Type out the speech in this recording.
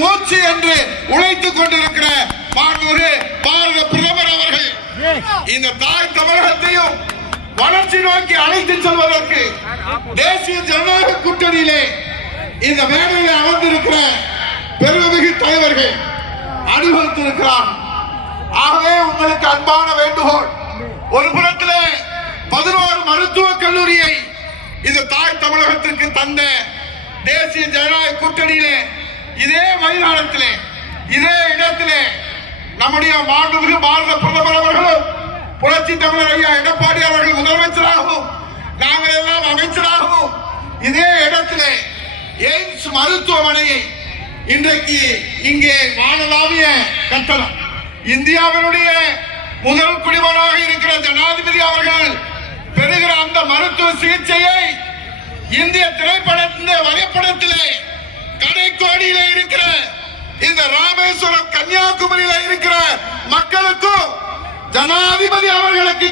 மூச்சு என்று உழைத்துக் கொண்டிருக்கிற மாண்புமிகு பாரத பிரதமர் அவர்கள் இந்த தாய் தமிழகத்தையும் வளர்ச்சி நோக்கி அழைத்து செல்வதற்கு தேசிய ஜனநாயக கூட்டணியிலே இந்த மேடையில் அமர்ந்திருக்கிற பெருமிகு தலைவர்கள் அனுபவித்திருக்கிறார். ஆகவே உங்களுக்கு அன்பான வேண்டுகோள், ஒரு புறத்திலே 11 மருத்துவக் கல்லூரியை இந்த தாய் தமிழகத்திற்கு தந்த தேசிய ஜனநாயக கூட்டணியிலே இதே மைதானத்திலே இதே இடத்திலே நம்முடைய மாண்புமிகு பாரத பிரதமர் அவர்களும் புரட்சி தமிழர் ஐயா எடப்பாடி அவர்கள் முதலமைச்சராகவும் நாங்கள் எல்லாம் அமைச்சராகவும் இதே இடத்திலே எய்ம்ஸ் மருத்துவமனையை இன்றைக்கு இங்கே வானளாவிய கட்டணம் இந்தியாவினுடைய முதல் குடிமகனாக இருக்கிற ஜனாதிபதி அவர்கள் பெறுகிற அந்த மருத்துவ சிகிச்சையை இந்திய திரைப்படத்தின் வரைபடத்திலே கடைக்கோடியில இருக்கிற இந்த ராமேஸ்வரம் கன்னியாகுமரியில இருக்கிற மக்களுக்கும் ஜனாதிபதி அவர்களுக்கு